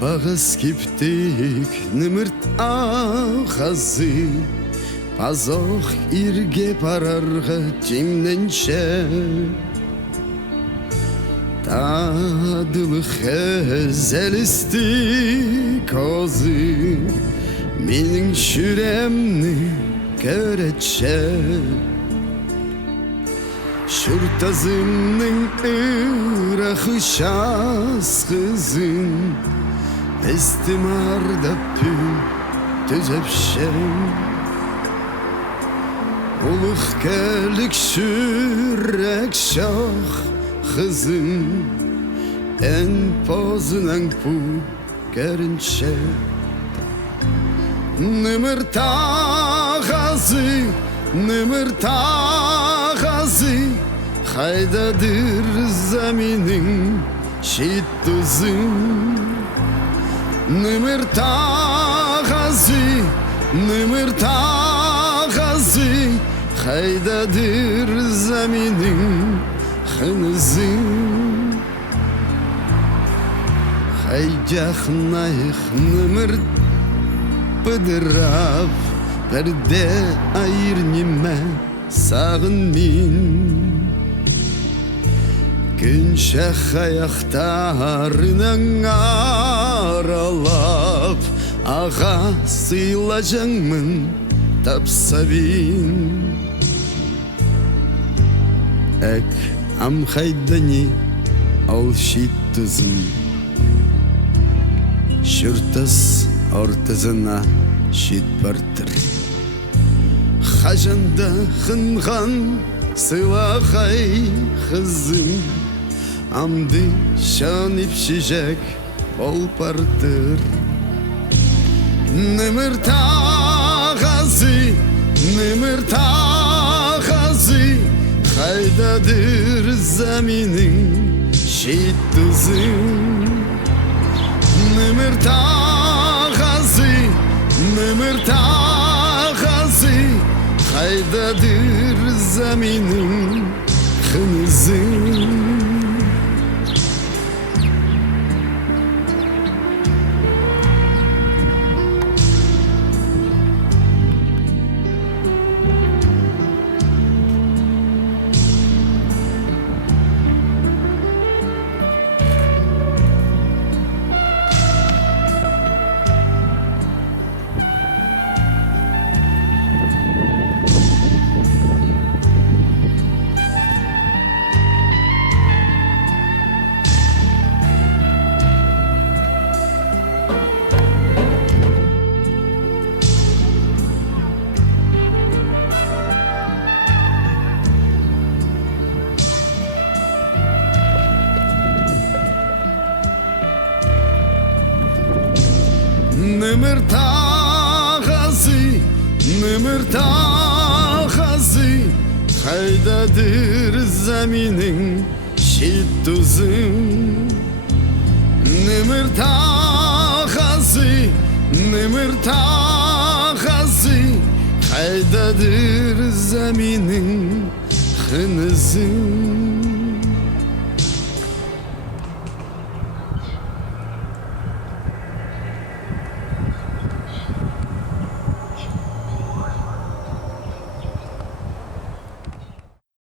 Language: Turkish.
Bağız kiptik nımırt ağazı Pazok irge pararga cimlençe Tadılık ezelisti kozı Menin şüremni göreçe Şurtazımның ırahı şas kızın Estimarda pü tüzepşen Uluq gelik şürek şah kızın En pozunan bu görünçe Nımırta gazı, nımırta gazı Haydadır zeminin şit tuzun Nımırta gazı, nımırta gazı Haydadır zeminin hınızın Haycak nayık nımırt Bıdırap perde ayır nime sağın min Gün şah ayaktarının aralap Ağa sıyılacağımın tapsa bin Ek am haydani al şit tuzun Şurtas ortasına şit bartır Hajanda hıngan sılakay kızım Amdi şanip şişek bol partır Nımırta gazı, nımırta gazı Haydadır zeminin şit tuzun Nımırta gazı, nımırta gazı Haydadır zeminin hınızın Nımırta gazı, nımırta gazı Haydadır zeminin şit tuzun Nımırta gazı, nımırta gazı Haydadır zeminin hınızın